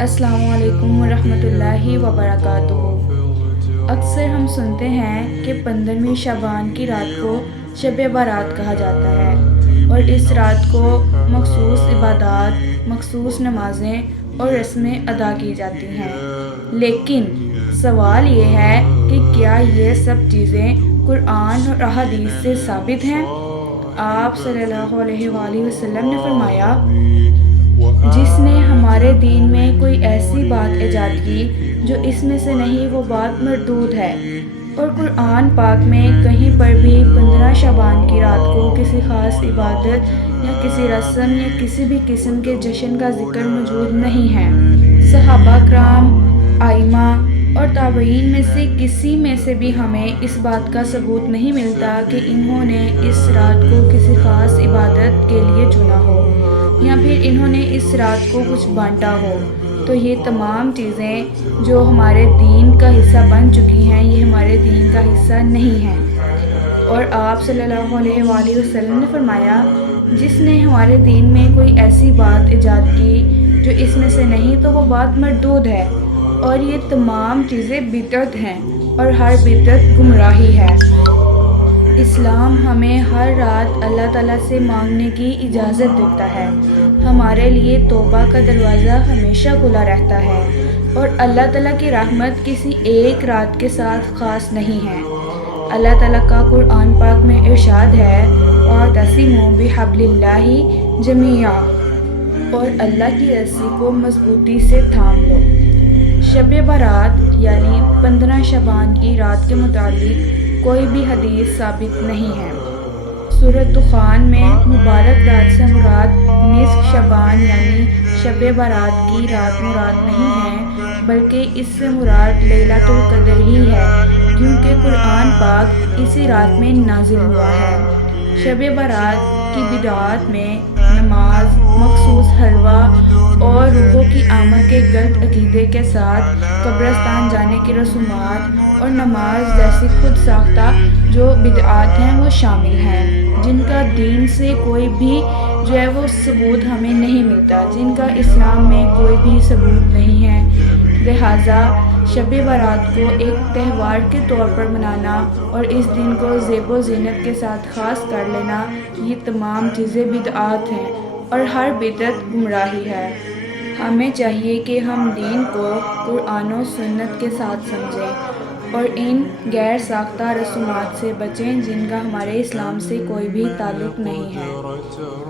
السلام علیکم ورحمۃ اللہ وبرکاتہ۔ اکثر ہم سنتے ہیں کہ 15ویں شعبان کی رات کو شب برات کہا جاتا ہے اور اس رات کو مخصوص عبادات، مخصوص نمازیں اور رسمیں ادا کی جاتی ہیں۔ لیکن سوال یہ ہے کہ کیا یہ سب چیزیں قرآن اور احادیث سے ثابت ہیں؟ آپ صلی اللہ علیہ وآلہ وسلم نے فرمایا، جس نے ہمارے دین میں کوئی ایسی بات ایجاد کی جو اس میں سے نہیں، وہ بات مردود ہے۔ اور قرآن پاک میں کہیں پر بھی 15 شعبان کی رات کو کسی خاص عبادت یا کسی رسم یا کسی بھی قسم کے جشن کا ذکر موجود نہیں ہے۔ صحابہ کرام، ائمہ اور تابعین میں سے کسی میں سے بھی ہمیں اس بات کا ثبوت نہیں ملتا کہ انہوں نے اس رات کو کسی خاص عبادت کے لیے چنا ہو یا پھر انہوں نے اس رات کو کچھ بانٹا ہو۔ تو یہ تمام چیزیں جو ہمارے دین کا حصہ بن چکی ہیں، یہ ہمارے دین کا حصہ نہیں ہیں۔ اور آپ صلی اللہ علیہ وآلہ وسلم نے فرمایا، جس نے ہمارے دین میں کوئی ایسی بات ایجاد کی جو اس میں سے نہیں، تو وہ بات مردود ہے۔ اور یہ تمام چیزیں بدعت ہیں اور ہر بدعت گمراہی ہے۔ اسلام ہمیں ہر رات اللہ تعالیٰ سے مانگنے کی اجازت دیتا ہے۔ ہمارے لیے توبہ کا دروازہ ہمیشہ کھلا رہتا ہے اور اللہ تعالیٰ کی رحمت کسی ایک رات کے ساتھ خاص نہیں ہے۔ اللہ تعالیٰ کا قرآن پاک میں ارشاد ہے، وَاعْتَصِمُوا بِحَبْلِ اللَّهِ جَمِيعًا، اور اللہ کی رسی کو مضبوطی سے تھام لو۔ شب برات یعنی 15 شعبان کی رات کے متعلق کوئی بھی حدیث ثابت نہیں ہے۔ سورۃ دخان میں مبارک رات سے مراد نصف شعبان یعنی شب برات کی رات مراد نہیں ہے، بلکہ اس سے مراد لیلۃ القدر ہی ہے، کیونکہ قرآن پاک اسی رات میں نازل ہوا ہے۔ شب برات کی بدعات میں نماز، مخصوص حلوہ اور روحوں کی آمد کے غلط عقیدے کے ساتھ قبرستان جانے کی رسومات اور نماز جیسی خود ساختہ جو بدعات ہیں وہ شامل ہیں، جن کا دین سے کوئی بھی جو ہے وہ ثبوت ہمیں نہیں ملتا، جن کا اسلام میں کوئی بھی ثبوت نہیں ہے۔ لہٰذا شب برات کو ایک تہوار کے طور پر منانا اور اس دن کو زیب و زینت کے ساتھ خاص کر لینا، یہ تمام چیزیں بدعات ہیں اور ہر بدعت گمراہی ہے۔ ہمیں چاہیے کہ ہم دین کو قرآن و سنت کے ساتھ سمجھیں اور ان غیر ساختہ رسومات سے بچیں جن کا ہمارے اسلام سے کوئی بھی تعلق نہیں ہے۔